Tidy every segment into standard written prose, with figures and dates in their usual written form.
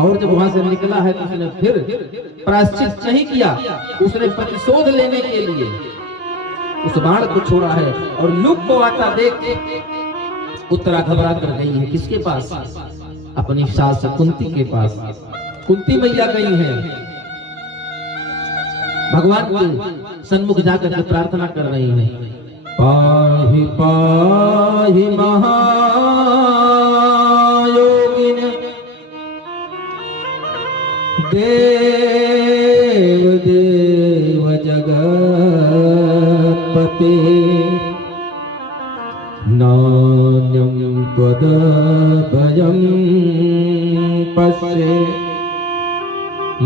और जब वहां से निकला है तो उसने फिर प्रायश्चित नहीं किया, उसने प्रतिशोध लेने के लिए उस बाण को छोड़ा है। और लूप को आता देख उत्तरा घबरा कर गई है। किसके पास? अपनी सास कुंती के पास। कुंती मैया गई है, भगवान के सन्मुख जाकर के प्रार्थना कर रही है, पाहि पाहि महायोगिन देव देव जगत्पते नान्यं त्वदभयं पश्ये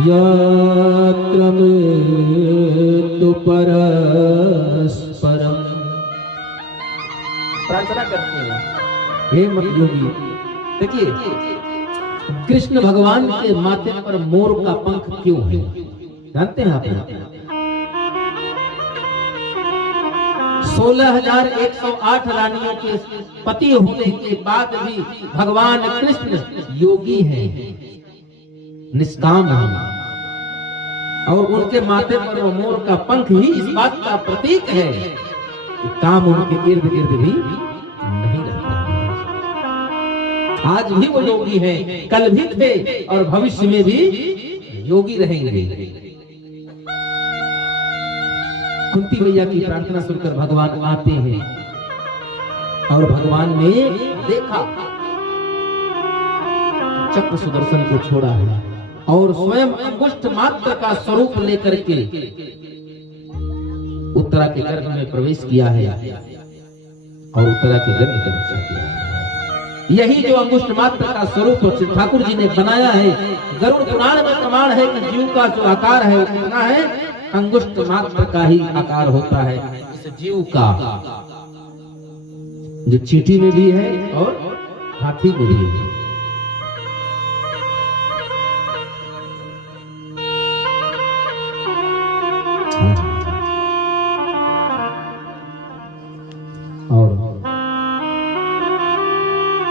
यत्र मृत्यु परस्परम्। प्रार्थना करते हैं, हे मतयोगी। देखिए कृष्ण भगवान के माथे पर मोर का पंख क्यों है, जानते हैं आप? 16,108 रानियों के पति होने के बाद भी भगवान कृष्ण योगी हैं, निष्काम हैं, और उनके माथे पर मोर का पंख ही इस बात का प्रतीक है कि काम उनके इर्द गिर्द भी नहीं रहता। आज भी वो योगी हैं, कल भी थे और भविष्य में भी योगी रहेंगे। कुंती मैया की प्रार्थना सुनकर भगवान आते हैं और भगवान ने देखा चक्र सुदर्शन को छोड़ा है और स्वयं अंगुष्ठ मात्र का स्वरूप लेकर के उत्तरा के गर्भ में प्रवेश किया है और उत्तरा के गर्भ की रक्षा किया है। यही जो अंगुष्ठ मात्र का स्वरूप ठाकुर जी ने बनाया है, गरुड़ पुराण में प्रमाण है कि जीव का जो आकार है वो कितना है, अंगुष्ठ मात्र का ही आकार होता है इस जीव का, जो चींटी में भी है और हाथी में भी है।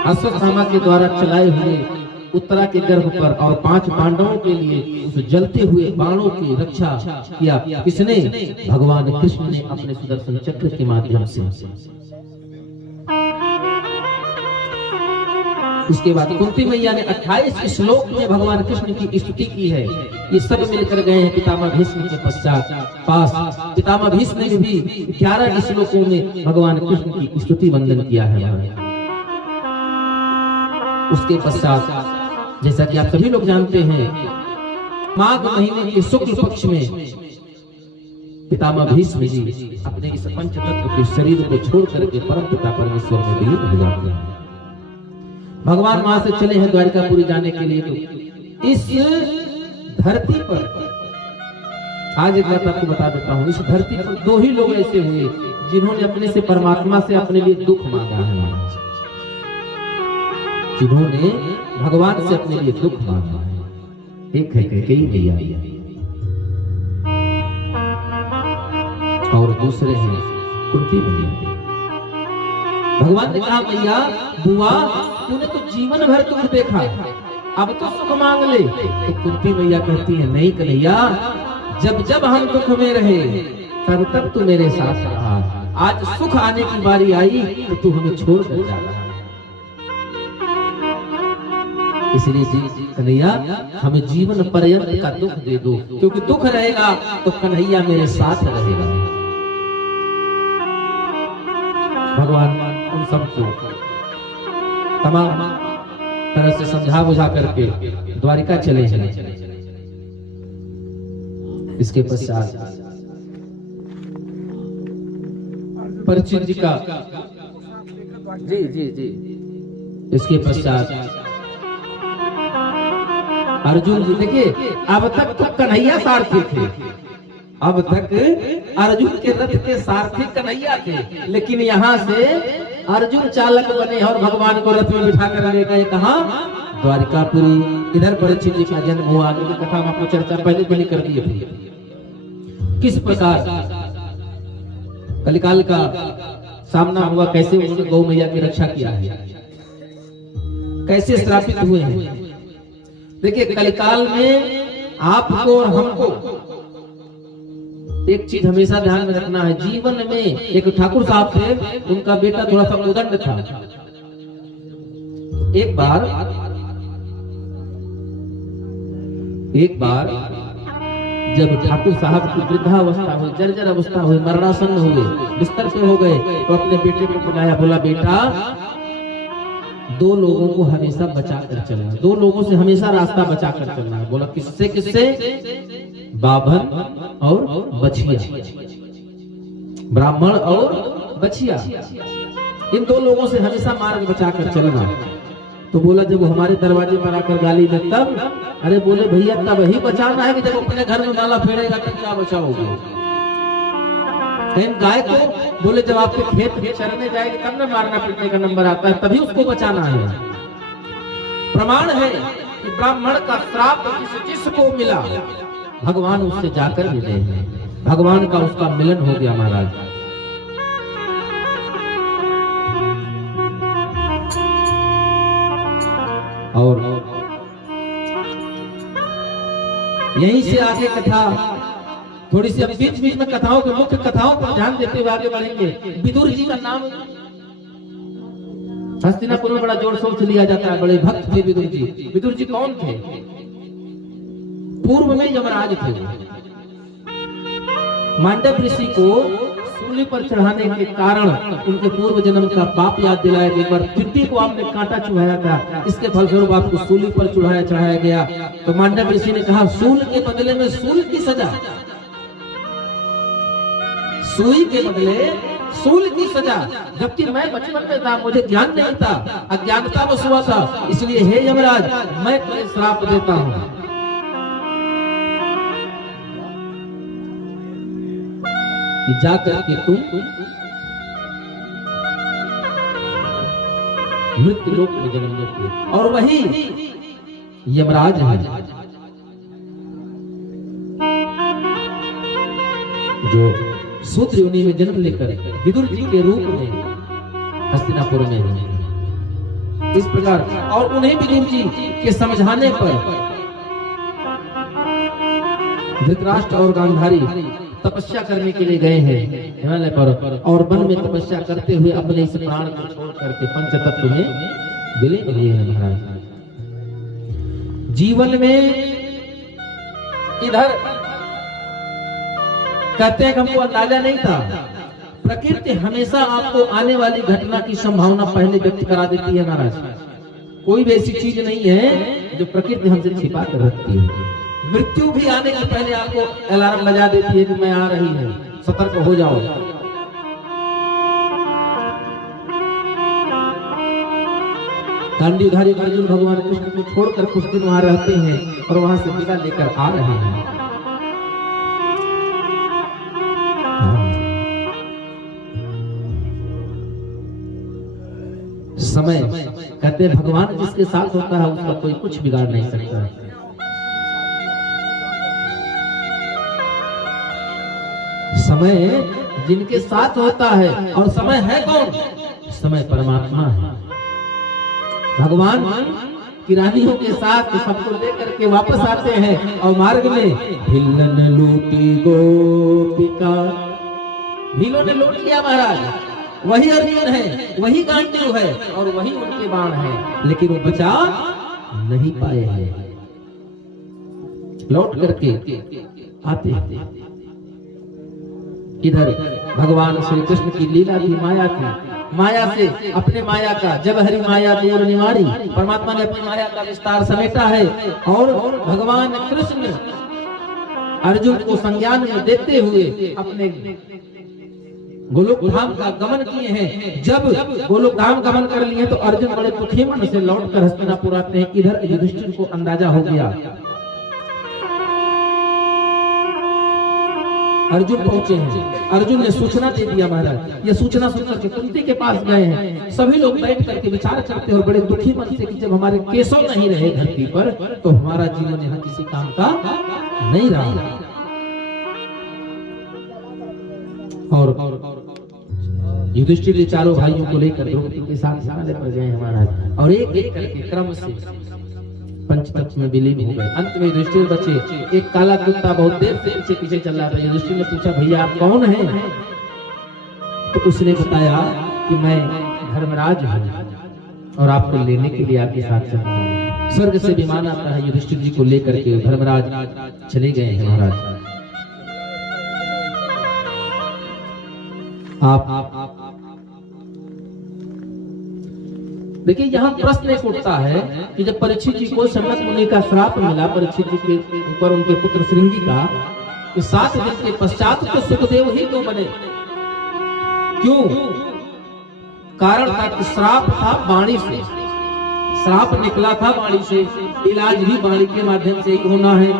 अश्वत्थामा के द्वारा चलाए हुए उत्तरा के गर्भ पर और 5 पांडवों के लिए उस जलते हुए बाणों की रक्षा किया किसने? भगवान कृष्ण ने अपने सुदर्शन चक्र के माध्यम से। उसके बाद कुंती मैया ने 28 श्लोक में भगवान कृष्ण की स्तुति की है। ये सब मिलकर गए हैं पितामह भीष्म के पश्चात पास। पितामह भीष्म ने भी 11 श्लोकों में भगवान कृष्ण की स्तुति वंदन किया है। उसके पश्चात जैसा कि आप सभी लोग जानते हैं, माघ महीने के शुक्ल पक्ष में पितामह भीष्म जी अपने इस पंच तत्व के शरीर को छोड़ करके परम पिता परमेश्वर में विलीन हो जाते हैं। भगवान वहां से चले हैं द्वारिकापुरी जाने के लिए। तो इस धरती पर आज एक बात आपको बता देता हूँ, इस धरती पर 2 ही लोग ऐसे हुए जिन्होंने अपने से परमात्मा से अपने लिए दुख मांगा है, जिन्होंने भगवान से अपने लिए दुख मांगा है। एक है कैकेयी मैया और दूसरे हैं कुंती मैया। भगवान ने कहा, मैया बुआ तूने तो जीवन भर दुख देखा, अब तो सुख मांग ले। तो कुंती मैया कहती है, नहीं कन्हैया, जब जब हम दुख में रहे तब तब तू मेरे साथ रहा, आज सुख आने की बारी आई तो तू हमें छोड़ कर जा रहा है। इसलिए कन्हैया हमें जीवन पर्यंत का दुख दे दो, क्योंकि दुख रहेगा तो कन्हैया मेरे साथ रहेगा। भगवान उन सबको तमाम तरह से समझा बुझा करके द्वारिका चले चले। इसके पश्चात परीक्षित जी का जी जी जी इसके पश्चात अर्जुन जी, देखिए अब तक तो कन्हैया सारथी थे, अब तक अर्जुन के रथ के सारथी कन्हैया थे, लेकिन यहाँ से अर्जुन चालक बने और भगवान को रथ में बिठा कर ले गए। कहाँ? द्वारिकापुरी। इधर परीक्षित जी का जन्म हुआ, आगे की कथा में आपको चर्चा पहले कर दी थी। किस प्रकार कलिकाल का सामना हुआ, कैसे उन्होंने गौ मैया की रक्षा किया है, कैसे श्रापित हुए हैं। देखिए कलिकाल में आपको और हमको एक चीज हमेशा ध्यान में रखना है। जीवन में एक ठाकुर साहब थे, उनका बेटा थोड़ा सा उदंड था। एक बार जब ठाकुर साहब की वृद्धावस्था हुई, जर्जर अवस्था हुई, मरणासन्न हुए, बिस्तर पे हो गए, तो अपने बेटे को बुलाया, बोला बेटा 2 लोगों को हमेशा बचा कर चलना, 2 लोगों से हमेशा रास्ता बचा कर चलना है। बोला किससे किससे? बाभन और बछिया, ब्राह्मण और बछिया, इन 2 लोगों से हमेशा मार्ग बचा कर चलना। तो बोला जब वो हमारे दरवाजे पर आकर गाली दे तब? अरे बोले भैया तब ही बचाना है कि जब अपने घर में माला फेरेगा तब क्या बचाओगे? इन गाय को बोले जब आपके खेत में चरने जाएगी तब न मारना पीटने का नंबर आता है, तभी उसको बचाना है। प्रमाण है कि ब्राह्मण का श्राप जिसको मिला भगवान उससे जाकर मिले हैं, भगवान का उसका मिलन हो गया महाराज। और यहीं से आगे कथा थोड़ी सी, अब बीच बीच में कथाओं के मुख्य कथाओं पर ध्यान देते हुए आगे बढ़ेंगे। विदुर जी का नाम हस्तिनापुर में बड़ा जोर शोर से लिया जाता है, बड़े भक्त थे विदुर जी। विदुर जी कौन थे? पूर्व में यमराज थे। मांडव ऋषि को सूली पर चढ़ाने के कारण उनके पूर्व जन्म का पाप याद दिलाया गया। एक बार टिड्डी को आपने कांटा चुभाया था, इसके फलस्वरूप आपको सूली पर चढ़ाया गया। तो मांडव ऋषि ने कहा सूल के बदले में सूल की सजा, सुई के बदले सूल की सजा। जबकि मैं बचपन में था, मुझे ज्ञान नहीं था, अज्ञानता बस हुआ था, इसलिए हे यमराज मैं तुम्हें श्राप देता हूं कि जाकर के तुम मृत्यु लोक में जन्म लेते। और वही यमराज है जो शूद्र योनि में जन्म लेकर विदुर जी के रूप में हस्तिनापुर में है। इस प्रकार और उन्हें विदुर जी के समझाने पर धृतराष्ट्र और गांधारी तपस्या करने के लिए गए हैं हिमालय पर, और वन में तपस्या करते हुए अपने इस प्राण को छोड़ करके पंचतत्व में विलीन हुए हैं महाराज। जीवन में इधर कहते हैं हमको अंदाजा नहीं था, प्रकृति हमेशा आपको आने वाली घटना की संभावना पहले व्यक्त करा देती है महाराज। कोई भी ऐसी चीज नहीं है जो प्रकृति हमसे छिपा कर रखती है। मृत्यु भी आने के पहले आपको अलार्म बजा देती है कि मैं आ रही हूं, सतर्क हो जाओ। गांडीवधारी अर्जुन भगवान कृष्ण को छोड़कर कुछ दिन वहां रहते हैं और वहां से विदा लेकर आ रहे हैं। समय कहते हैं भगवान जिसके साथ होता है उसका कोई कुछ बिगाड़ नहीं सकता। समय जिनके साथ होता है, और समय है कौन? समय परमात्मा है। भगवान किरानियों के साथ सबको लेकर के वापस आते हैं और मार्ग में भिलन लूटी गोपिका, भीलों ने लूट लिया महाराज। वही अर्जुन है, वही गांडीव है और वही उनके बाण है, लेकिन वो बचा नहीं पाए हैं। लौट करके आते हैं। इधर भगवान श्री कृष्ण की लीला थी, माया थी। माया से अपने माया का जब हरि माया दूर निवारी, परमात्मा ने अपनी माया का विस्तार समेटा है। और भगवान कृष्ण अर्जुन को संज्ञान में देते हुए अपने गोलोक धाम का गमन किए हैं। जब गोलोक धाम गमन कर लिए तो अर्जुन बड़े दुखी मन से लौटकर हस्तिनापुर आते हैं। इधर युधिष्ठिर को अंदाजा हो गया, अर्जुन पहुंचे हैं। अर्जुन ने सूचना दे दिया महाराज। ये सूचना सुनकर के कुंती के पास गए हैं। सभी लोग बैठ करके विचार करते और बड़े दुखी मन से कि जब हमारे केशव नहीं रहे धरती पर तो हमारा जीवन यहाँ किसी काम का नहीं रहा। और युधिष्ठिर चारों भाइयों को लेकर द्रौपदी के साथ हिमालय पर गए महाराज, और एक एक करके क्रम से पंचतत्व में विलीन हो गए। अंत में युधिष्ठिर बचे। एक काला कुत्ता बहुत देर से पीछे पीछे चल रहा था। युधिष्ठिर ने पूछा, भैया आप कौन हैं? तो उसने बताया कि मैं धर्मराज हूँ और आपको लेने के लिए आपके साथ चल रहा हूँ। स्वर्ग से विमान आता है, युधिष्ठिर जी को लेकर के धर्मराज चले गए हैं। महाराज आप देखिए, यहाँ प्रश्न एक उठता है कि जब परीक्षित जी को शनक मुनि का श्राप मिला, परीक्षित जी के ऊपर उनके पुत्र श्रृंगी का, कि 7 दिन के पश्चात तो सुखदेव ही क्यों बने? क्यों? कारण था कि श्राप था वाणी से, श्राप निकला था वाणी से, इलाज भी वाणी के माध्यम से ही होना है।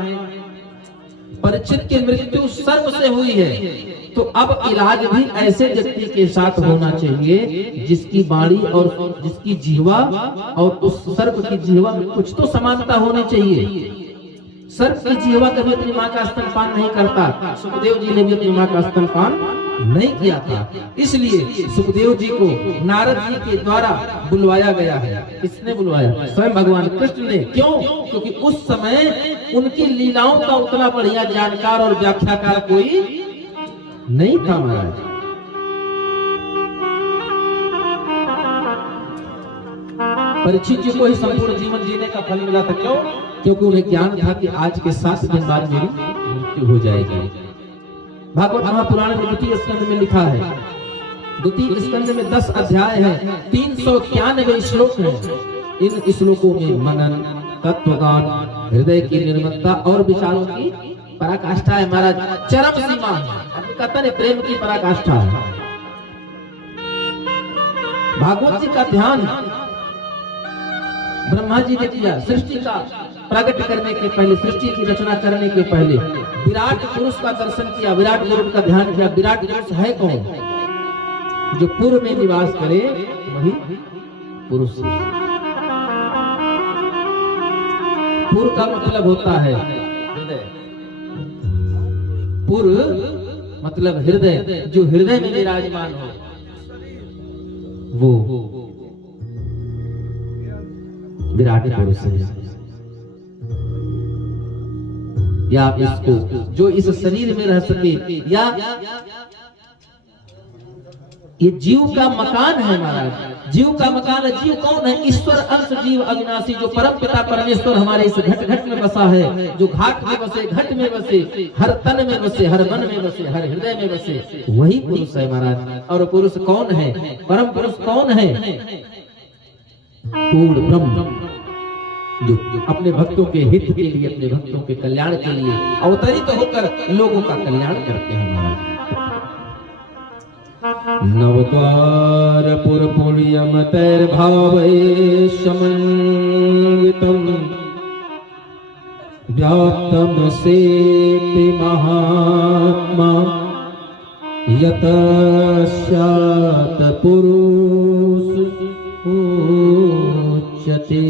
परीक्षित की मृत्यु सर्प से हुई है, तो अब इलाज भी ऐसे व्यक्ति के साथ होना चाहिए जिसकी वाणी और जिसकी जीवा और उस सर्प की जीवा में कुछ तो समानता होनी चाहिए। सर्प की जीवा कभी अपनी माँ का स्तनपान नहीं करता, सुखदेव जी ने भी अपनी माँ का स्तनपान नहीं किया था। इसलिए सुखदेव जी को नारद जी के द्वारा बुलवाया गया है। किसने बुलवाया? स्वयं भगवान कृष्ण ने। क्यों? क्योंकि उस समय उनकी लीलाओं का उतना बढ़िया जानकार और व्याख्याकार कोई नहीं था। महाराज परीक्षित जी को ही संपूर्ण जीवन जीने का फल मिला था। क्यों? क्योंकि उन्हें ज्ञान था कि आज के 7 दिन बाद मेरी मृत्यु हो जाएगी। भागवत महापुराण में द्वितीय स्कंद में लिखा है, द्वितीय स्कंद में 10 अध्याय है, 391 श्लोक है। इन श्लोकों में मनन, तत्वज्ञान, हृदय की निर्मलता और विचारों की पराकाष्ठा है। महाराज चरम सीमा है, कथन प्रेम की पराकाष्ठा है। भागवत जी का ध्यान ब्रह्मा जी ने किया। सृष्टि का प्रकट करने के पहले, सृष्टि की रचना करने के पहले विराट पुरुष का दर्शन किया, विराट पुरुष का ध्यान किया। विराट पुरुष है कौन? जो पूर्व में निवास करे वही पुरुष। पूर्व का मतलब होता है हृदय। पूर्व मतलब हृदय, जो हृदय में विराजमान हो वो विराट पुरुष है। या आप इसको, जो इस शरीर में रह सके, या ये जीव का मकान है। महाराज जीव का मकान है। जीव कौन है? ईश्वर अंश जीव अविनाशी, जो परम पिता परमेश्वर हमारे इस घट घट में बसा है, जो घाट में बसे, घट में बसे, हर तन में बसे, हर मन में बसे, हर हृदय में बसे, वही पुरुष है महाराज। और पुरुष कौन है? परम पुरुष कौन है? पूर्ण ब्रह्म, जो अपने भक्तों के हित के लिए, अपने भक्तों के कल्याण के लिए अवतरित होकर लोगों का कल्याण करते हैं। महाराज नवद्वार पुरपुण्यमतैर्भावैः समन्वितं व्याप्तं सेति महात्मा यतस्यात् पुरुष उच्यते।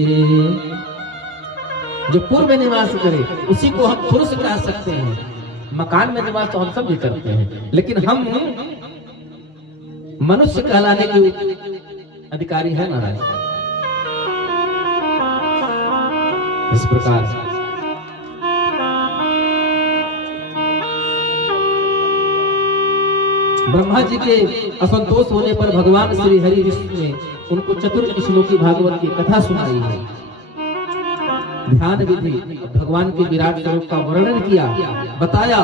जो पूर्व में निवास करे उसी को हम पुरुष कह सकते हैं। मकान में निवास तो हम सब भी करते हैं, लेकिन हम मनुष्य कहलाने के अधिकारी है महाराज। इस प्रकार ब्रह्मा जी के असंतोष होने पर भगवान श्री हरि विष्णु ने उनको चतुर्थ श्लोकी भागवत की कथा सुनाई है। ध्यान विधि भगवान के विराट स्वरूप का वर्णन किया, बताया।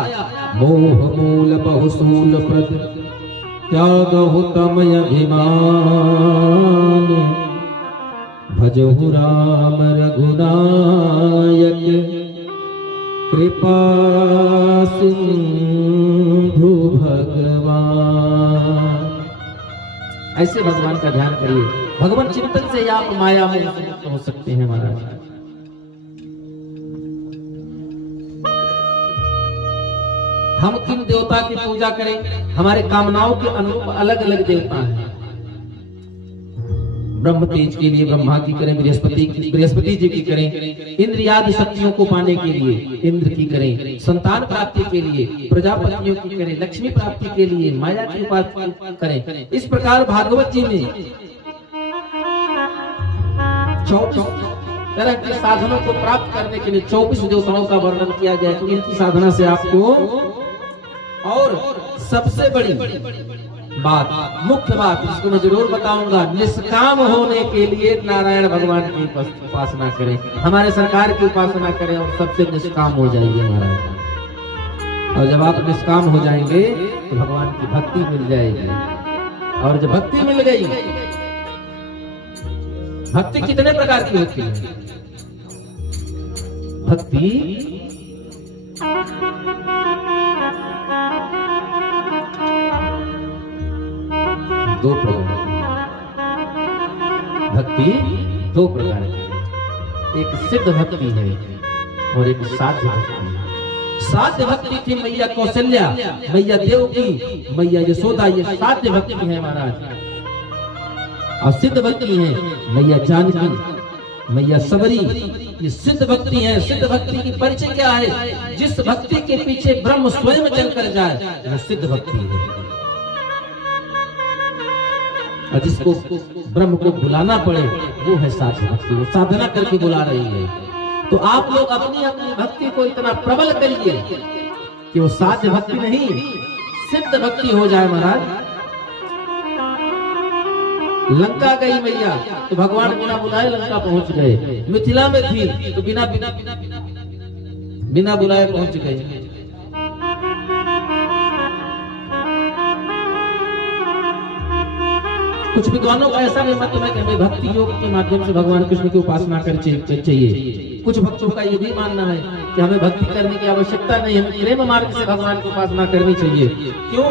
मोह मूल बहुसूल प्रद त्यागहु तमय अभिमान, भजहु राम रघुनायक कृपा सिंधु भगवान। ऐसे भगवान का ध्यान करिए। भगवान चिंतन से आप माया में मुक्त हो सकते हैं महाराज। हम किन देवता की पूजा करें? हमारे कामनाओं के अनुरूप अलग अलग देवता हैं। ब्रह्म तेज के लिए ब्रह्मा की करें, बृहस्पति जी की करें, इंद्रियादि शक्तियों को पाने के लिए इंद्र की करें, संतान प्राप्ति के लिए प्रजापतियों की करें, लक्ष्मी प्राप्ति के लिए माया की उपासना करें। इस प्रकार भागवत जी में तरह के साधनों को प्राप्त करने के लिए 24 देवताओं का वर्णन किया गया कि इनकी साधना से आपको, और सबसे बड़ी बात, मुख्य बात जिसको मैं जरूर बताऊंगा, निष्काम होने के लिए नारायण भगवान की उपासना करें, हमारे सरकार की उपासना करें और सबसे निष्काम हो जाइए महाराज। और जब आप निष्काम हो जाएंगे तो भगवान की भक्ति मिल जाएगी, और जब भक्ति मिल गई, भक्ति कितने प्रकार की होती है? भक्ति दो प्रकार की, भक्ति दो प्रकार की, एक सिद्ध भक्ति है और एक साध्य भक्ति है। साध्य भक्ति थी मैया कौशल्या, मैया देवकी, मैया यशोदा, ये साध्य भक्ति है महाराज। और सिद्ध भक्ति है मैया जानकी, मैया सबरी, ये सिद्ध भक्ति है। सिद्ध भक्ति की परिचय क्या है? जिस भक्ति के पीछे ब्रह्म स्वयं चलकर जाए वह सिद्ध भक्ति है, और जिसको ब्रह्म को बुलाना पड़े वो है साध्य भक्ति, वो साधना करके बुला रही है। तो आप लोग अपनी अपनी भक्ति को इतना प्रबल करिए कि वो साध्य भक्ति नहीं, सिद्ध भक्ति हो जाए महाराज। लंका गई मैया तो भगवान बिना बुलाए लंका पहुंच गए, मिथिला में थी तो बिना बिना बिना बिना बिना बुलाए पहुंच गए। कुछ विद्वानों का ऐसा भी मत है कि हमें भक्ति योग के माध्यम से भगवान कृष्ण की उपासना करनी चाहिए। कुछ भक्तों का ये भी मानना है कि हमें भक्ति करने की आवश्यकता नहीं, हमें प्रेम मार्ग से भगवान की उपासना करनी चाहिए। क्यों?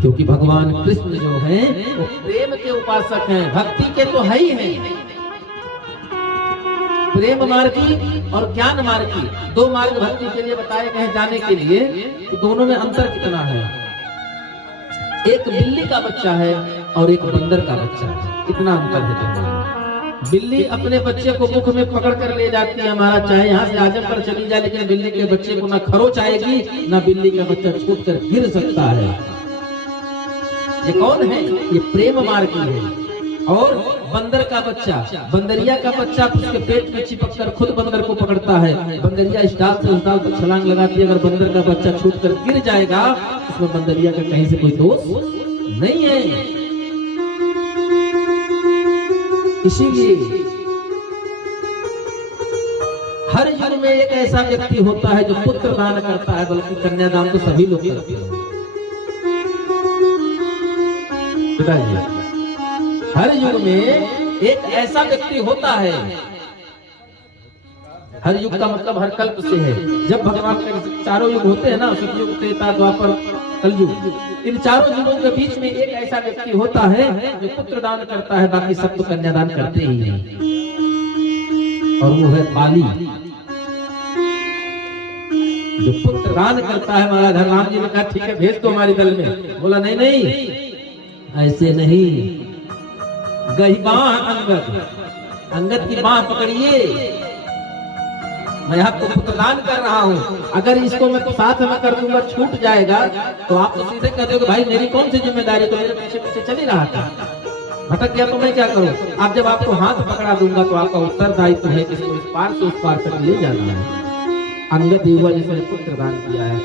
क्योंकि भगवान कृष्ण जो हैं वो प्रेम के उपासक हैं, भक्ति के तो है ही हैं। प्रेम मार्गी और ज्ञान मार्गी दो मार्ग भक्ति के लिए बताए गए जाने के लिए। तो दोनों में अंतर कितना है? एक बिल्ली का बच्चा है और एक बंदर का बच्चा है, कितना अंतर है दोनों में। बिल्ली अपने बच्चे को मुख में पकड़ कर ले जाती है महाराज, चाहे यहाँ से आजम पर चली जाए, लेकिन बिल्ली के बच्चे को ना खरोच आएगी ना बिल्ली का बच्चा छूट कर गिर सकता है। ये कौन है? ये प्रेम मार्गी है। और बंदर का बच्चा, बंदरिया का बच्चा उसके पेट में चिपक कर खुद बंदर को पकड़ता है। बंदरिया इस डाल से उस डाल तक छलांग लगाती है, अगर बंदर का बच्चा छूट कर गिर जाएगा उसमें बंदरिया का कहीं से कोई दोष नहीं है। इसीलिए हर युग में एक ऐसा व्यक्ति होता है जो पुत्र दान करता है, बल्कि कन्यादान तो सभी लोग करते हैं। हर युग में एक ऐसा व्यक्ति होता है, हर युग का मतलब हर कल्प से है। जब भगवान के चारों युग होते हैं ना, सतयुग, त्रेता, द्वापर, कलयुग, इन चारों युगों के बीच में एक ऐसा व्यक्ति होता है जो पुत्र दान करता है, बाकी सब तो कन्यादान करते ही नहीं। और वो है बाली, जो पुत्र दान करता है। महाराज राम जी ने कहा ठीक है भेज दो हमारी दल में, बोला नहीं नहीं ऐसे नहीं, गही बाह अंगद, अंगद की बाह पकड़िए, मैं आपको पुत्रदान कर रहा हूँ। अगर इसको मैं साथ में कर दूंगा छूट जाएगा तो आप तो सीधे कहते हो कि भाई मेरी कौन सी जिम्मेदारी, तो मेरे पीछे पीछे चल ही रहा था, भटक गया तो मैं क्या करूँ। अब जब आपको हाथ पकड़ा दूंगा तो आपका उत्तरदायित्व है कि इसको इस पार से उस पार तक ले जाना है। अंगद युवा जिसने पुत्रदान किया है,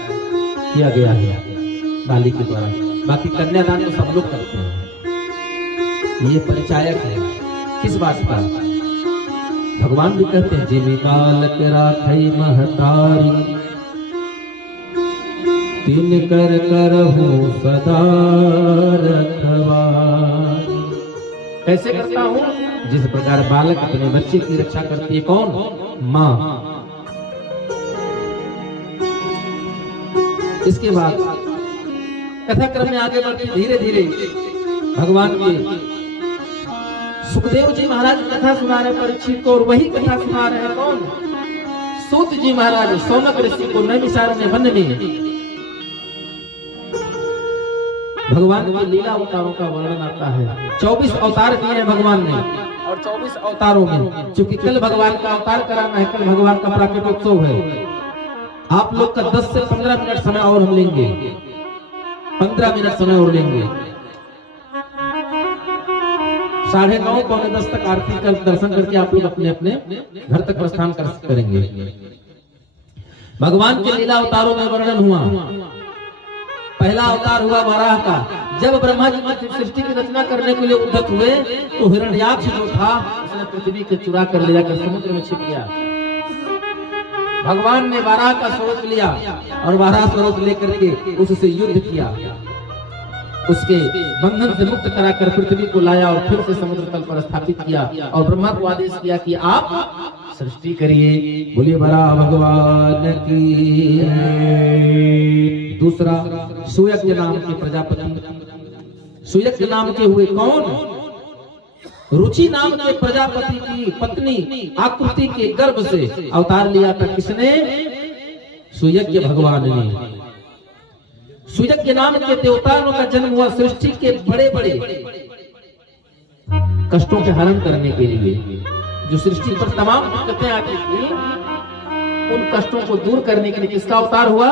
किया गया है बाली के द्वारा, बाकी कन्यादान तो सब लोग करते हैं। ये परिचायक है किस बात का? भगवान भी कहते हैं जिमि बालक राखई महतारी, तिन कर करहु सदा रखवारी। कैसे करता हूँ? जिस प्रकार बालक अपने बच्चे की रक्षा करती है, कौन? माँ। इसके बाद कथा क्रम में आगे बढ़ते धीरे धीरे भगवान के सुखदेव जी महाराज कथा सुना रहे परीक्षित को, और वही कथा सुना रहे हैं कौन? सूत जी महाराज सौनक ऋषि को नैमिषारण्य वन में। भगवान के लीला अवतारों का वर्णन आता है। 24 अवतार किए हैं भगवान ने, और 24 अवतारों में चूंकि कल भगवान का अवतार कराना है, कल भगवान का प्राकट्योत्सव है, आप लोग का 10 से 15 मिनट समय और हम लेंगे, 15 मिनट समय और लेंगे। 9:30 पौने 10 तक आरती कर दर्शन करके आप लोग अपने अपने घर तक प्रस्थान करेंगे। भगवान के लीला अवतारों में वर्णन हुआ। पहला अवतार हुआ वराह का। जब ब्रह्मा जी सृष्टि की रचना करने के लिए उद्यत हुए तो हिरण्याक्ष जो था उसने पृथ्वी के चुरा कर ले जाकर समुद्र में छिप गया। भगवान ने वाराह का स्वरूप लिया और वाराह स्वरूप लेकर के उससे युद्ध किया, उसके बंधन से मुक्त कराकर पृथ्वी को लाया और फिर से समुद्र तल पर स्थापित किया और ब्रह्मा को आदेश किया कि आप सृष्टि करिए। बोलिए वराह भगवान की। दूसरा सुयज्ञ नाम के प्रजापति। सुयज्ञ नाम के हुए कौन? रुचि नाम के प्रजापति की पत्नी आकृति के गर्भ से अवतार लिया था। किसने? सुयज्ञ भगवान ने। सुयज्ञ नाम के देवताओं का जन्म हुआ सृष्टि के बड़े बड़े कष्टों के हरण करने के लिए। जो सृष्टि पर तमाम दिक्कतें आती थी उन कष्टों को दूर करने के लिए किसका अवतार हुआ?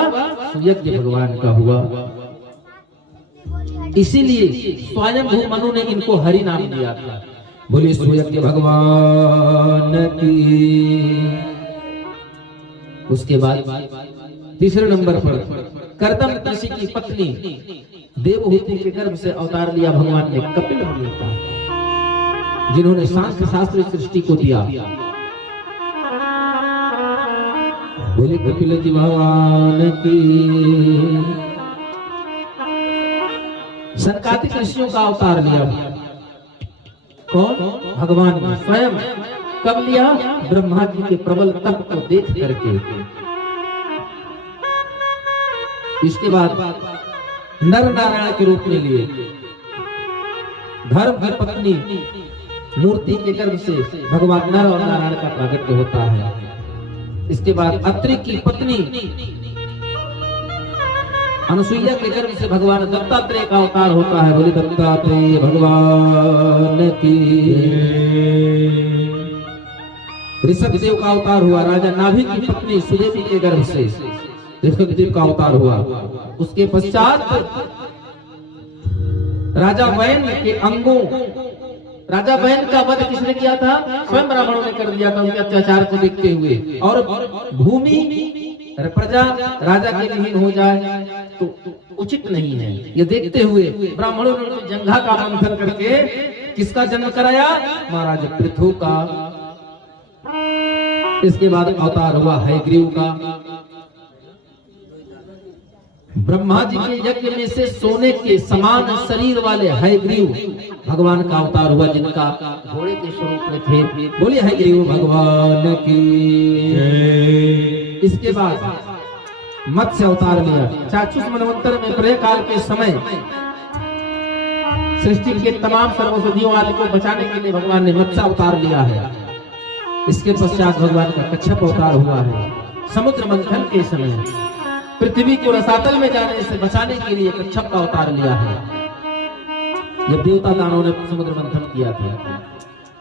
सुयज्ञ भगवान का हुआ। इसीलिए स्वयंभू मनु ने इनको हरि नाम दिया था। बोलिए सुयज्ञ भगवान की। उसके बाद तीसरे नंबर पर कर्दम ऋषि की पत्नी देवहूति के गर्भ से अवतार लिया भगवान ने कपिल मुनि का, जिन्होंने सांख्य शास्त्र सृष्टि को दिया। बोले कपिल जी भगवान की। सनकादिक ऋषियों का अवतार लिया कौन? भगवान ने स्वयं। कब लिया? ब्रह्मा जी के प्रबल तप को देख करके। इसके बाद नर नारायण के रूप में लिए। धर्म की पत्नी मूर्ति के गर्भ से भगवान नर और नारायण का प्रागट्य होता है। इसके बाद अत्रि की पत्नी अनुसुईया के गर्भ से भगवान दत्तात्रेय का अवतार होता है। बोले दत्तात्रेय भगवान की। ऋषभ देव का अवतार हुआ। राजा नाभि की पत्नी सुदेवी के गर्भ से ऋषभ देव का अवतार हुआ। उसके पश्चात राजा वैन के अंगों, राजा वैन का वध किसने किया था? स्वयं ब्राह्मणों ने कर दिया था उनके अत्याचार को देखते हुए। और भूमि प्रजा राजा के विहीन हो जाए तो उचित नहीं है, ये देखते हुए ब्राह्मणों ने जंघा का मंथन करके किसका जन्म कराया? महाराज पृथु का। इसके बाद अवतार हुआ हयग्रीव का। ब्रह्मा जी के यज्ञ में से सोने के समान शरीर वाले हयग्रीव भगवान का अवतार हुआ, जिनका घोड़े के स्वरूप में थे। बोलिए हयग्रीव भगवान की। इसके बाद मत्स्य अवतार लिया। चाक्षुष मनवंतर में प्रलय काल के समय सृष्टि के तमाम सर्वसधियों आदि को बचाने के लिए भगवान ने मत्स्य अवतार लिया है। इसके पश्चात भगवान का कच्छप अवतार हुआ है। समुद्र मंथन के समय पृथ्वी को रसातल में जाने से बचाने के लिए कच्छप का अवतार लिया है। जब देवता दानों ने समुद्र मंथन किया था,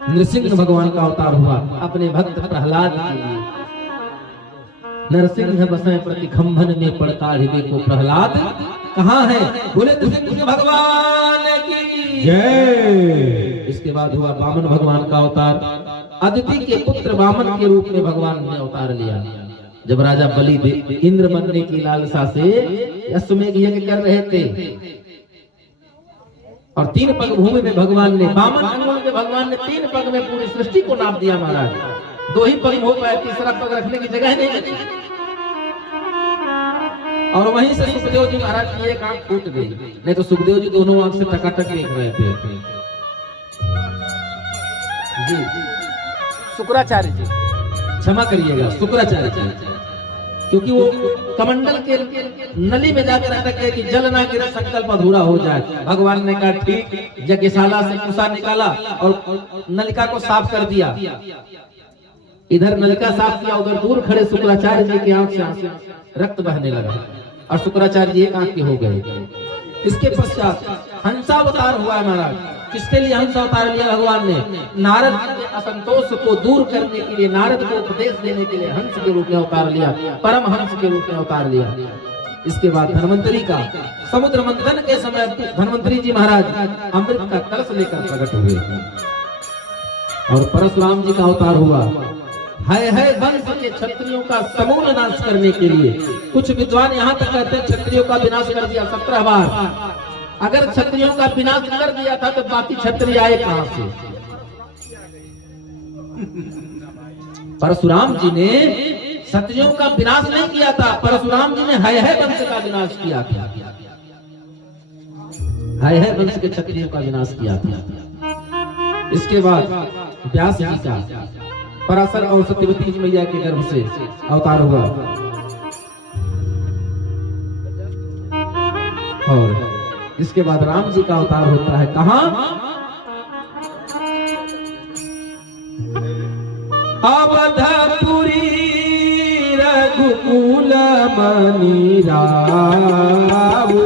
नृसिंह भगवान का अवतार हुआ अपने भक्त प्रहलाद के लिए। नरसिंह बसे प्रति खंभन में पड़ता हृदय को प्रहलाद कहाँ है? बोले नृसिंह भगवान की जय। इसके बाद हुआ वामन भगवान का अवतार। अदिति के पुत्र वामन के रूप में भगवान ने अवतार लिया। जब राजा बलि इंद्र बनने की लालसा से अश्वमेध यज्ञ कर रहे थे और 3 पग भूमि में भगवान ने वामन अंगुल में भगवान ने 3 पग में पूरी सृष्टि को नाप दिया। महाराज 2 ही पग हो पाए, तीसरा पग रखने की जगह नहीं बची। और वहीं से सुखदेव जी महाराज की एक आंख फूट गई, नहीं तो सुखदेव जी दोनों आंख से टकाटक देख रहे थे जी। शुक्राचार्य जी, क्षमा करिएगा, शुक्राचार्य जी, क्योंकि वो कमंडल के नली में जाकर अटक गए कि जल ना गिरे संकल्प अधूरा हो जाए। भगवान ने कहा ठीक, यज्ञशाला से कुसा निकाला और नलिका को साफ कर दिया। इधर नलिका साफ किया, उधर दूर खड़े शुक्राचार्य जी की आंख से रक्त बहने लगा और शुक्राचार्य जी एक आंख के हो गए। इसके पश्चात हंसावतार हुआ महाराज। किसके लिए हंसावतार लिया भगवान ने? नारद के असंतोष को दूर करने के लिए, नारद को उपदेश देने के लिए हंस के रूप में अवतार लिया, परम हंस के रूप में अवतार लिया। इसके बाद धन्वंतरी का समुद्र मंथन के समय धन्वंतरी जी महाराज अमृत का कलश लेकर प्रकट हुए और परशुराम जी का अवतार हुआ। है वंश के क्षत्रियों का समूल नाश करने के लिए। कुछ विद्वान यहाँ तक कहते हैं क्षत्रियों का विनाश कर दिया 17 बार। अगर क्षत्रियों का विनाश कर दिया था तो बाकी क्षत्रिय आए कहां से? परशुराम जी ने क्षत्रियों का विनाश नहीं किया था, परशुराम जी ने है वंश का विनाश किया था। है वंश के क्षत्रियों का विनाश किया था। इसके बाद व्यास जी का पराशर और सत्यवती मैया के गर्भ से अवतार हुआ और इसके बाद राम जी का अवतार होता है कहां? अवधपुरी रघुकुल मनि राऊ।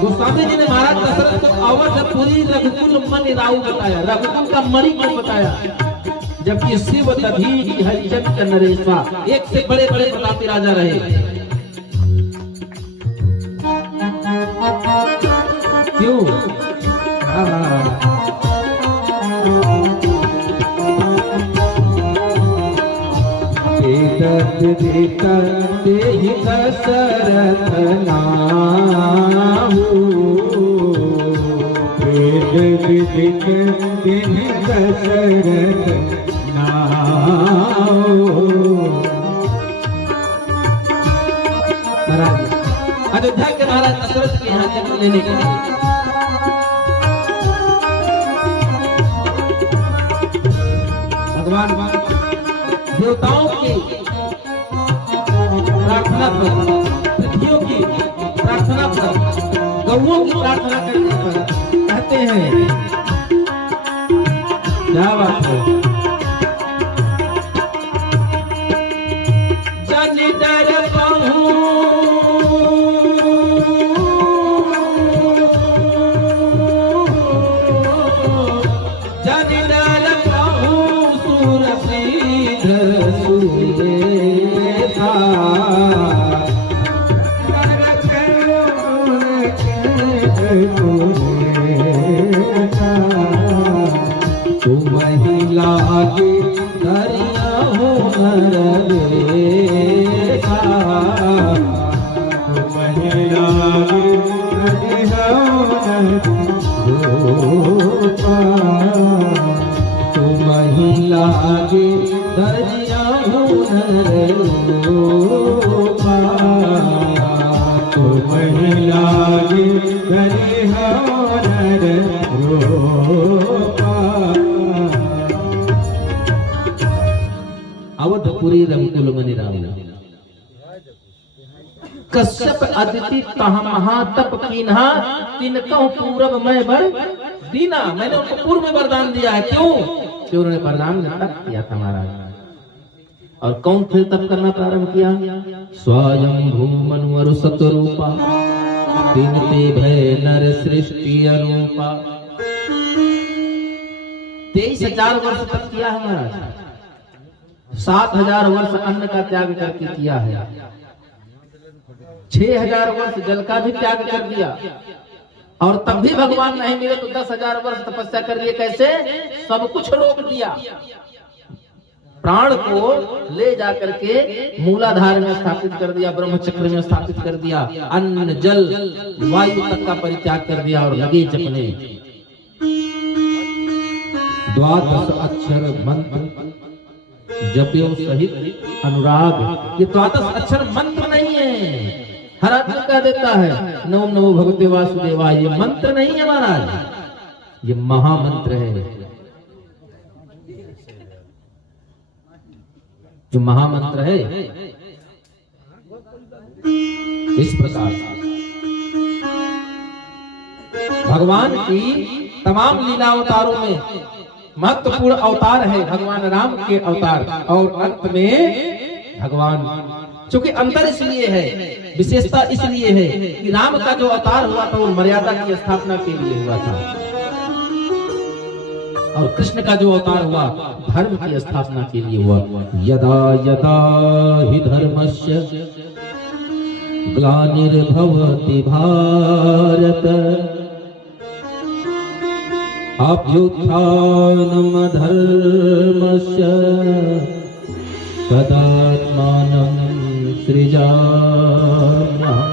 गोस्वामी जी ने महाराज दशरथ को अवधपुरी रघुकुल मणि राऊ बताया। रघुकुल का मणि क्यों बताया? जबकि शिव दधी हरिचंद नरेशा एक से बड़े बड़े प्रतापी राजा रहे। क्यों? दशरथ नाहु विदित दशरथ नाहु। महाराज अयोध्या के महाराज दशरथ के यहाँ जन्म लेने के लिए भगवान देवताओं की प्रार्थना पर, पृथ्वियों की प्रार्थना पर, गौओं की प्रार्थना करने पर कहते हैं क्या बात है? जन डर पाऊं जन डर पाऊं सुरसीधर सुरेशा। तुम ही लागे दरिया हो नरवेशा। तुम ही लागे दरिया हो नरवेशा। तुम ही लागे दरिया हो नरवेशा। तुम ही लागे दरिया हो नरवेशा। अवधपुरी रघुकुल मनि राऊ। कश्यप अदिति तह महातप कीन्हा तिनकहु पूरब मैं वर दीना। मैंने उनको पूर्व में वरदान दिया है। क्यों? कि उन्होंने वरदान में तप किया था महाराज। और कौन फिर तप करना प्रारंभ किया? स्वयं भूमनु अरु सतरूपा तिनते भय नर सृष्टि अरूपा। 23,000 वर्ष तक किया है महाराज। 7,000 वर्ष अन्न का त्याग करके किया है। 6,000 वर्ष जल का भी त्याग कर दिया। और तब भी भगवान नहीं मिले तो 10,000 वर्ष तपस्या कर लिए। कैसे? सब कुछ रोक दिया। प्राण को ले जाकर के मूलाधार में स्थापित कर दिया, ब्रह्मचक्र में स्थापित कर दिया, अन्न जल वायु तक का परित्याग कर दिया और लगे जपने 12 अक्षर मंत्र जप्यो सहित अनुराग। ये 12 अक्षर मंत्र नहीं है। हर आदमी कह देता है नमो नमो भगवते वासुदेवाय। ये मंत्र नहीं है महाराज, ये महामंत्र है। जो महामंत्र है इस प्रकार भगवान की तमाम लीला अवतारों में महत्वपूर्ण अवतार है भगवान राम के अवतार, और अंत में भगवान, क्योंकि अंतर इसलिए है, विशेषता इसलिए है कि राम का जो अवतार हुआ था वो मर्यादा की स्थापना के लिए हुआ था, और कृष्ण का जो अवतार हुआ धर्म की स्थापना के लिए हुआ। यदा यदा हि धर्मस्य ग्लानिर्भवति भारत अभ्युत्थानम् धर्मस्य तदात्मानं सृजाम्यहम्।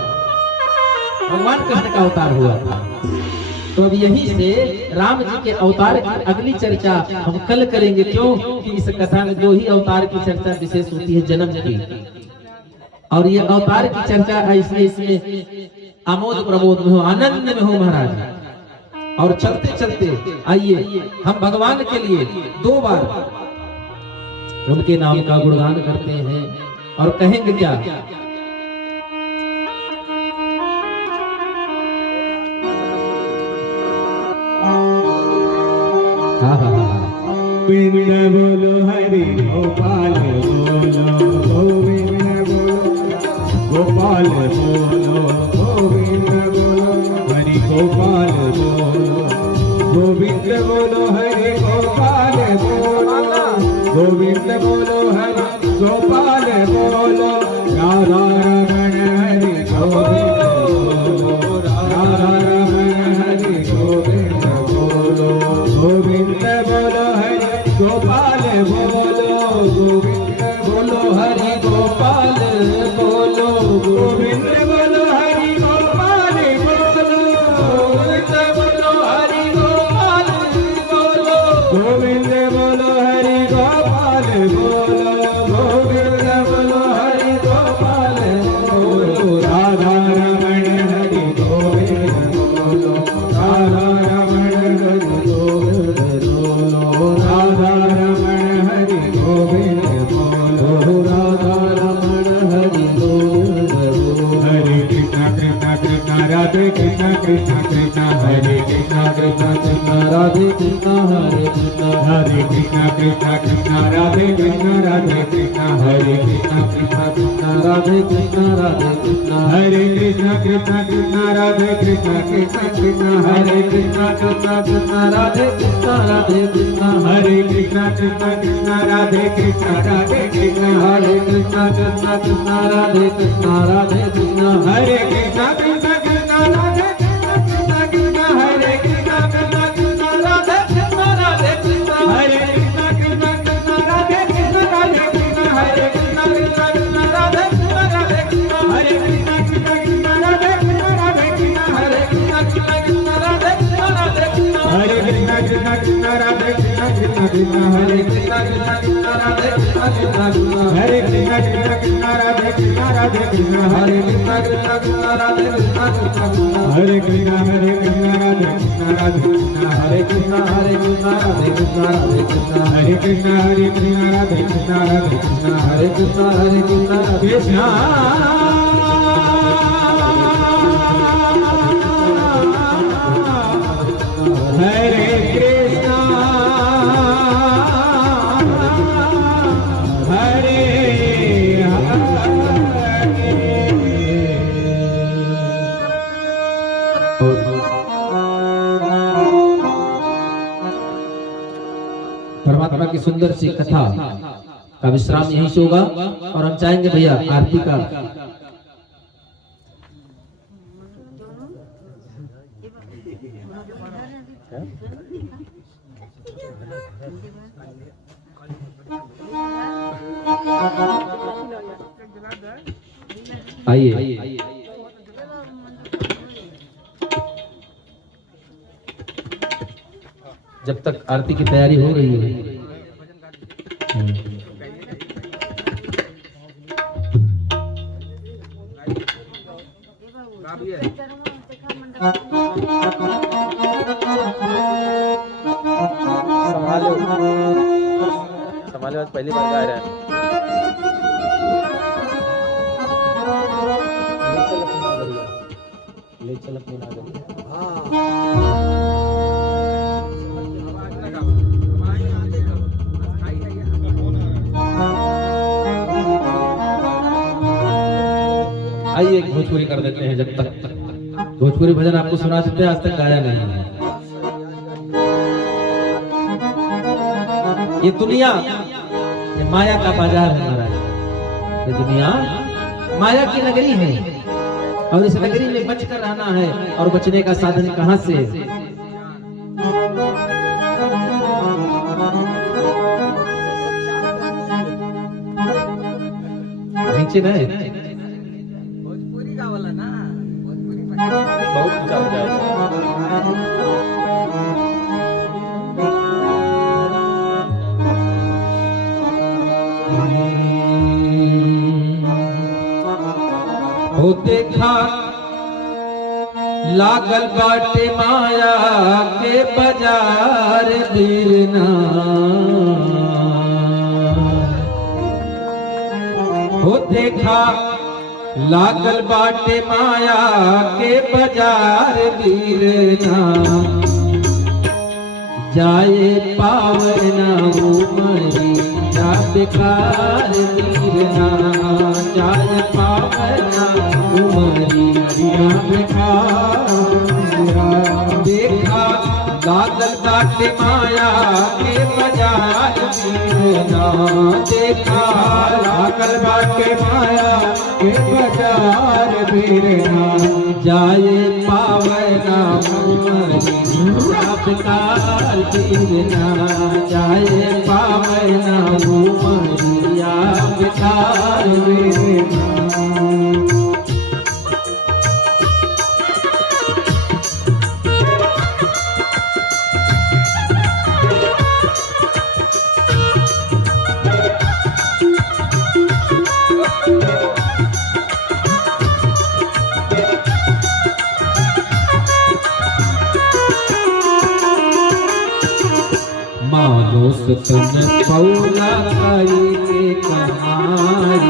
भगवान कृष्ण का अवतार हुआ था। तो अब यहीं से राम जी के अवतार की अगली चर्चा हम कल करेंगे, क्यों कि इस कथा में दो ही अवतार की चर्चा विशेष होती है, जन्म की, और ये अवतार की चर्चा इसलिए इसमें आमोद प्रमोद में हो, आनंद में हो महाराज। और चलते चलते आइए हम भगवान के लिए 2 बार उनके नाम का गुणगान करते हैं और कहेंगे क्या, गोविंद बोलो हरि गोपाल बोलो, गोविंद बोलो गोपाल बोलो, गोविंद बोलो हरि गोपाल बोलो, गोविंद बोलो हरि गोपाल बोलो, गोविंद बोलो हरि गोपाल बोलो, राधा रमण हरि गोविंद बोलो, राधा रमण हरि गोविंद बोलो, गोविंद बोलो हरि गोपाल बोलो, गोविंद बोलो हरि गोपाल बोलो, गोविंद बोलो हरि गोपाल बोलो, गोविंद बोलो हरि गोपाल बोलो, गोविंद बोलो हरि गोपाल बोलो, गोविंद बोलो हरि गोपाल बोलो, राधा रमण हरि गोविंद बोलो, राधा रमण हरि गोविंद बोलो, राधा रमण हरि गोविंद बोलो, राधा रमण हरि गोविंद बोलो। हरे कृष्ण कृष्ण कृष्ण राधे कृष्ण कृष्ण कृष्ण हरे कृष्ण कृष्ण कृष्ण राधे कृष्ण हरे कृष्ण, हरे कृष्ण कृष्ण कृष्ण राधे कृष्ण राधे कृष्ण हरे कृष्ण कृष्ण कृष्ण राधे कृष्ण राधे कृष्ण, हरे कृष्ण कृष्ण कृष्ण राधे कृष्ण कृष्ण कृष्ण हरे कृष्ण कृष्ण कृष्ण राधे कृष्ण राधे कृष्ण, हरे कृष्ण कृष्ण कृष्ण राधे कृष्ण राधे कृष्ण, हरे कृष्ण कृष्ण कृष्ण राधे कृष्ण राधे कृष्ण, हरे कृष्ण कृष्ण कृष्ण राधे कृष्ण कृष्ण कृष्ण, हरे कृष्ण कृष्ण कृष्ण राधे कृष्ण राधे कृष्ण, हरे कृष्ण कृष्ण कृष्ण राधे कृष्ण राधे कृष्ण, हरे कृष्ण कृष्ण कृष्ण राधे कृष्ण राधे कृष्ण, हरे कृष्ण कृष्ण कृष्ण राधे कृष्ण राधे कृष्ण, हरे कृष्ण कृष्ण कृष्ण राधे कृष्ण राधे कृष्ण, हरे कृष्ण कृष्ण कृष्ण राधे कृष्ण कृष्ण कृष्ण, हरे कृष्ण कृष्ण कृष्ण राधे कृष्ण कृष्ण कृष्ण, हरे कृष्ण कृष्ण कृष्ण राधे कृष्ण राधे कृष्ण, हरे कृष्ण कृष्ण कृष्ण राधे कृष्ण कृष्ण कृष्ण, हरे कृष्ण राधे कृष्ण राधे कृष्ण, हरे कृष्ण राधे कृष्ण राधे कृष्ण, हरे कृष्ण राधे कृष्ण राधे कृष्ण, हरे कृष्ण राधे कृष्ण हरे कृष्ण हरे परमात्मा की सुंदर सी कथा का विश्राम यहीं से होगा, और हम चाहेंगे भैया आरती का आइए। जब तक आरती की तैयारी हो रही है संभालो आज पहली बार गा रहे हैं। ले चल अपनी नागरिक। भोजपुरी कर देते हैं। जब तक भोजपुरी भजन आपको सुना देते हैं, आज तक गाया नहीं है। ये दुनिया, ये माया का बाजार है महाराज। ये दुनिया माया की नगरी है और इस नगरी में बचकर रहना है। और बचने का साधन कहां से? नीचे गए भोजपुरी का वाला ना, भोजपुरी बहुत ऊंचा हो जाएगा। हो देखा लागल बाटे माया के बाजार बीरना। हो देखा लागल बाटे माया के बाजार बीरना। जाए पावना उमरी जा बेकार बीरना। जाए पावना उमरी जा बेकार। देखा लागल बाटे माया के बाजार बीरना। देखा लागल बाटे माया के बाजार बीरना। जाए पावना उमरी जा बेकार बीरना। जाए पावना उमरी जा बेकार बीरना। मानो सतन पौला खाई के कमाए।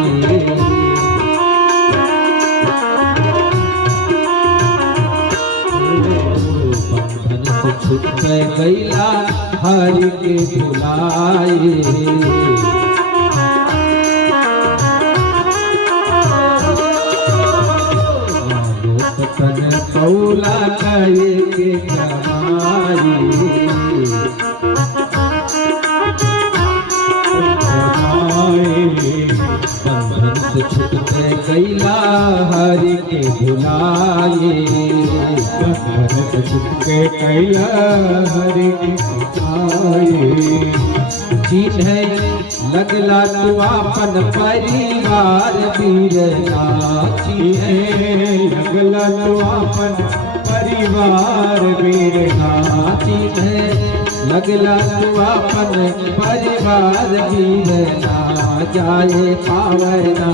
बंधन से छूट गईला हरि के बुलाए। मानो सतन पौला खाई के कमाए। बंधन से छूट गईला हरि के बुलाए। बंधन से छूट गईला हरि के बुलाए। चीज है लगला तू अपन परिवार बीरना। चीज है लगला तो अपन परिवार बीरना। चीज है लगला तू अपन परिवार बीरना। जाए पावना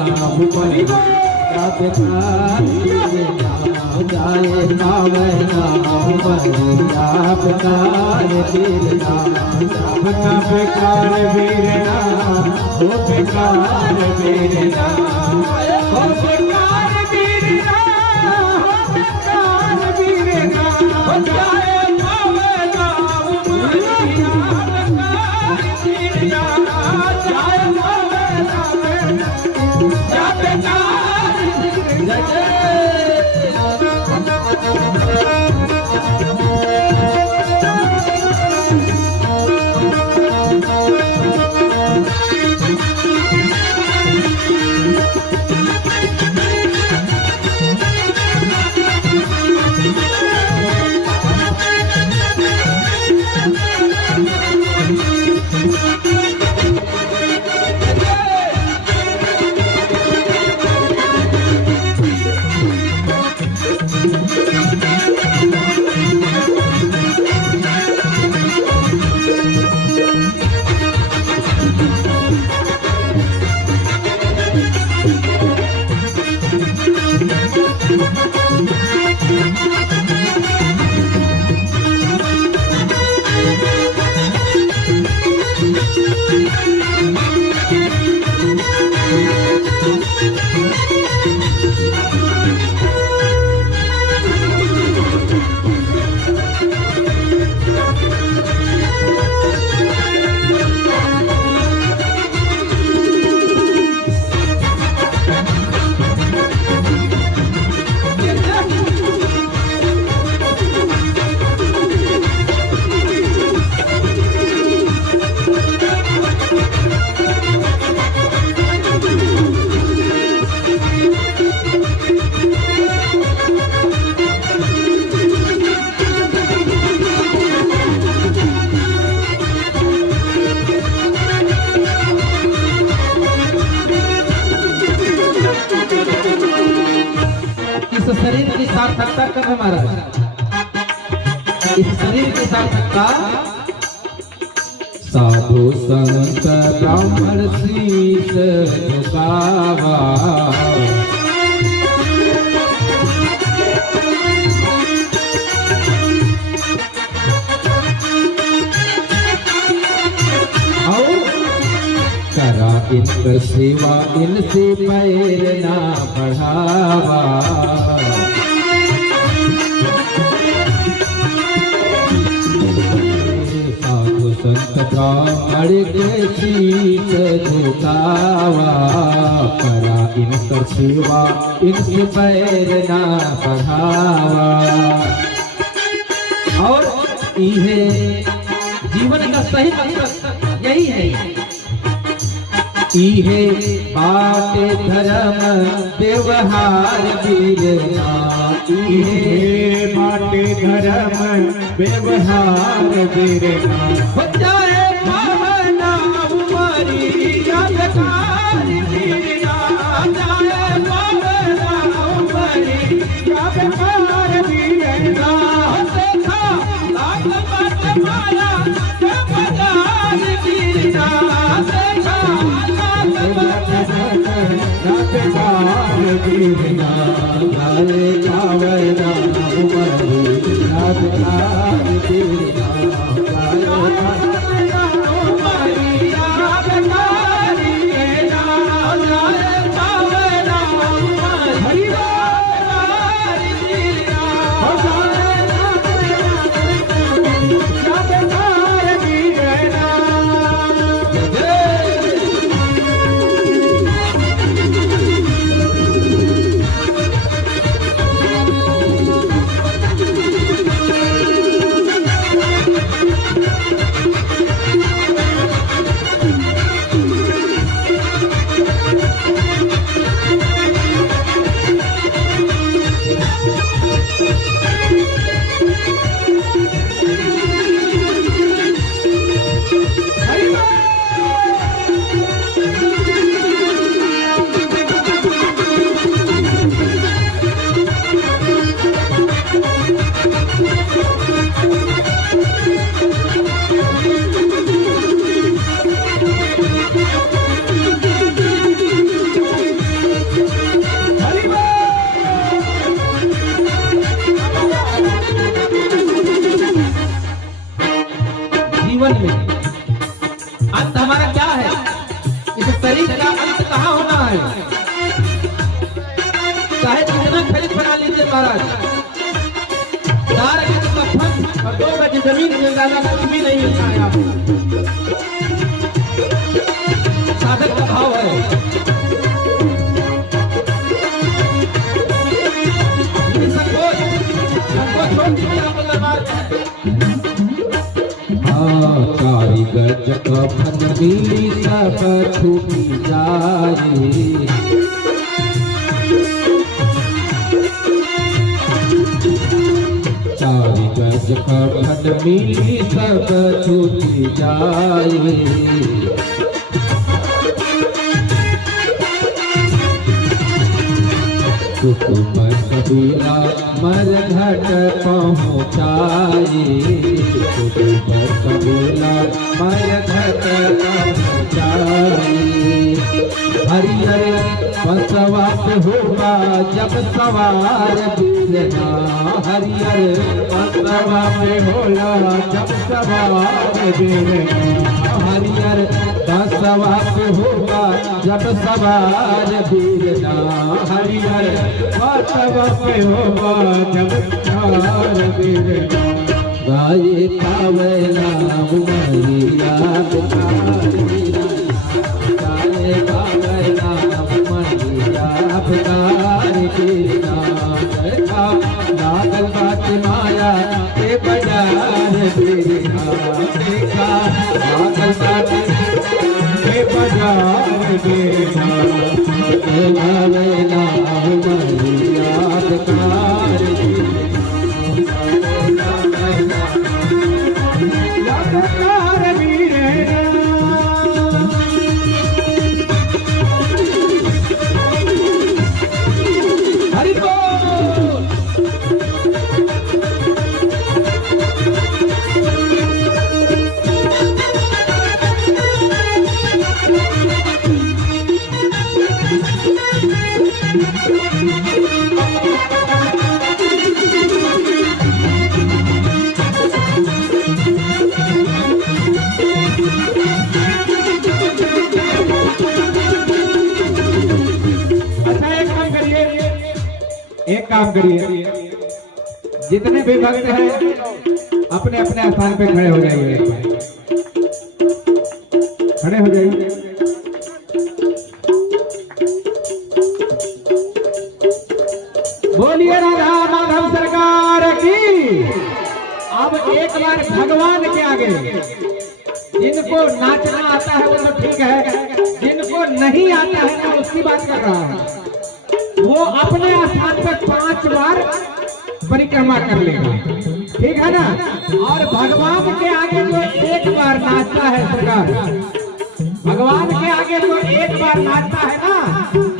परिवार जा बेकार बीरना। जाए पावना जा बेकार बीरना। बता बेकार बीरना, हो बेकार बीरना, हो बेकार बीरना, हो बेकार बीरना। हो जाए पावना उमरिया बेकार बीरना। जाए पावना जा बेकार बीरना। सार्थकता कब है महाराज? इस शरीर की सार्थकता साधु संत ब्राह्मण शीश झुकावा। करा इनकर सेवा इनसे पैर ना बढ़ावा। साधु संत ब्राह्मण के शीश झुकावा। करा इनकर सेवा इनसे पैर ना बढ़ावा। और यह जीवन का सही मकसद यही है। इहे बाटे धर्म व्यवहार वीरना। इहे बाटे धर्म व्यवहार वीरना। हो जाए पावना उमरिया बेकार वीरना। जाए पावना उमरिया बेकार वीरना। देखा लाख बात माया के बाजार वीरना। देखा बेकार वीरना। लाले कावना उमरिया बेकार वीरना। जीवन में अंत हमारा क्या है? इस शरीर का अंत कहाँ होना है? चाहे कितना खरीद बना लीजिए महाराज, 4 गज का फन और 2 गज जमीन में ज्यादा कुछ भी नहीं मिलता है आपको। साधक का भाव है। कारीगज कफन मिली सब छूटी जाए। कारीगज कफन मिली सब छूटी जाए। कुटुंब कबीला मर घट पहुँचाए। कुटुंब कबीला मर घट पहुँचाए। हरिहर बसवा पे हुआ जब सवार वीरना। हरिहर बसवा पे होला जब सवार वीरना। हरिहर बसवा पे हुआ जब सवार वीरना। हरिहर बसवा पे हुआ जब सवार वीरना। गाये पावना उमरिया बेकार वीरना। गाये पावना उमरिया बेकार वीरना। देखा लागल बात माया के बाजार वीरना। देखा लागल बात के बाजार वीरना। पावना उमरिया बेकार वीरना। हरि बोल। काम करिए, जितने भी भक्त हैं अपने अपने स्थान पे खड़े हो जाइए, खड़े हो जाइए। बोलिए राधा माधव सरकार की। अब एक बार भगवान के आगे, जिनको नाचना आता है वो तो ठीक है, जिनको नहीं आता है मैं उसकी बात कर रहा हूं, वो अपने स्थान पर 5 बार परिक्रमा कर लेगा, ठीक है ना। और भगवान के आगे जो एक बार नाचता है सरकार, भगवान के आगे जो एक बार नाचता है ना,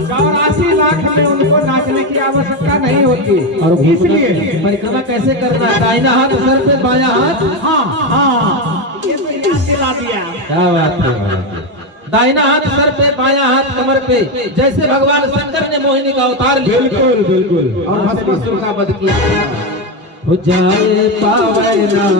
84 लाख में उनको नाचने की आवश्यकता नहीं होती। और इसलिए परिक्रमा कैसे करना है? दाहिना हाथ सर पे, बायां हाथ। हाँ, ये तो याद दिला दिया। क्या बात है? दाहिना हाथ सर पे, बायां हाथ कमर पे, जैसे भगवान शंकर ने मोहिनी का अवतार लिया, बिल्कुल बिल्कुल। और भस्मासुर का वध किया। हो जाए पावे नाम